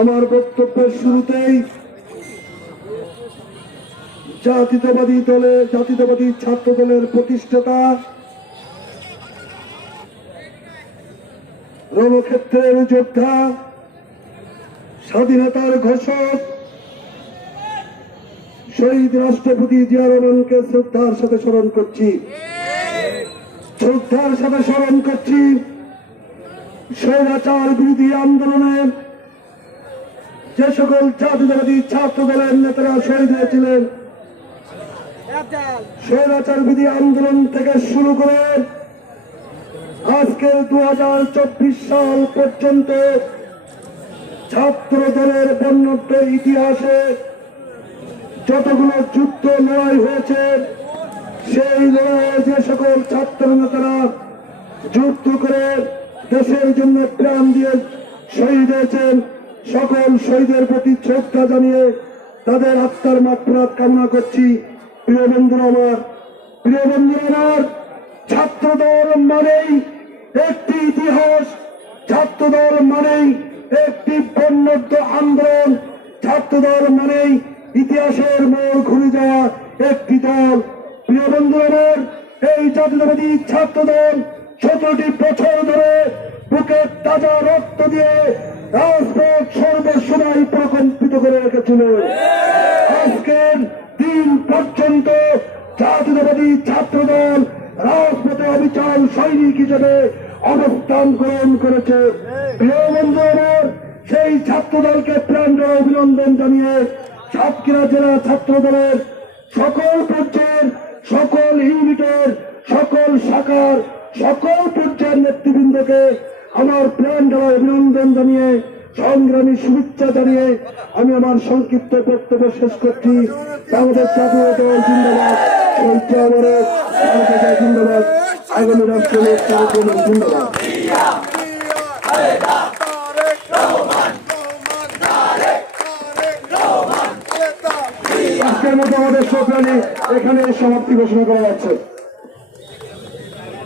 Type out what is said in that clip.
আমার বক্তব্যের শুরুতেই জাতীয়তাবাদী ছাত্র দলের প্রতিষ্ঠাতা, রণক্ষেত্রের যোদ্ধা, স্বাধীনতার ঘোষক শহীদ রাষ্ট্রপতি জিয়া রহমানকে শ্রদ্ধার সাথে স্মরণ করছি। স্বৈরাচার বিরোধী আন্দোলনে যে সকল জাতীয়তাবাদী ছাত্র দলের নেতারা শহীদ হয়েছিলেন, স্বৈরাচার বিরোধী আন্দোলন থেকে শুরু করে আজকের 2024 সাল পর্যন্ত ছাত্র দলের বর্ণাঢ্য ইতিহাসে যতগুলো যুদ্ধ লড়াই হয়েছে, সেই লড়াইয়ে যে সকল ছাত্র নেতারা যুদ্ধ করে দেশের জন্য প্রাণ দিয়ে শহীদ হয়েছেন, সকল শহীদের প্রতি শ্রদ্ধা জানিয়ে তাদের আত্মার মাগফিরাত কামনা করছি। প্রিয় বন্ধুরা আমার, ছাত্রদল মানেই একটি ইতিহাস, ছাত্রদল মানেই একটি বর্ণাঢ্য আন্দোলন, ছাত্রদল মানেই ইতিহাসের মোড় ঘুরে যাওয়া একটি দল। প্রিয় বন্ধুরা আমার, এই জাতীয়তাবাদী ছাত্রদল 17টি বছর ধরে বুকের তাজা রক্ত দিয়ে রাজপথ সর্বসময় প্রকম্পিত করে রেখেছিল। আজকের দিন পর্যন্ত জাতীয়তাবাদী ছাত্রদল রাজপথে অবিচল সৈনিক হিসেবে অবস্থান গ্রহণ করেছে। প্রিয় বন্ধু আমার, সেই ছাত্রদলকে প্রাণের অভিনন্দন জানিয়ে সাতক্ষীরা জেলা ছাত্রদলের সকল পর্যায়ের, সকল ইউনিটের, সকল শাখার, সকল পর্যায়ের নেতৃবৃন্দকে আমার প্রাণের অভিনন্দন জানিয়ে, সংগ্রামী শুভেচ্ছা জানিয়ে আমি আমার সংক্ষিপ্ত বক্তব্য শেষ করছি। বাংলাদেশ জাতীয় দল জিন্দাবাদ, জিন্দাবাদ, আগামী রাষ্ট্রীয় জিন্দাবাদ। আজকের মতো আমাদের সকালে এখানে সমাপ্তি ঘোষণা করা যাচ্ছে।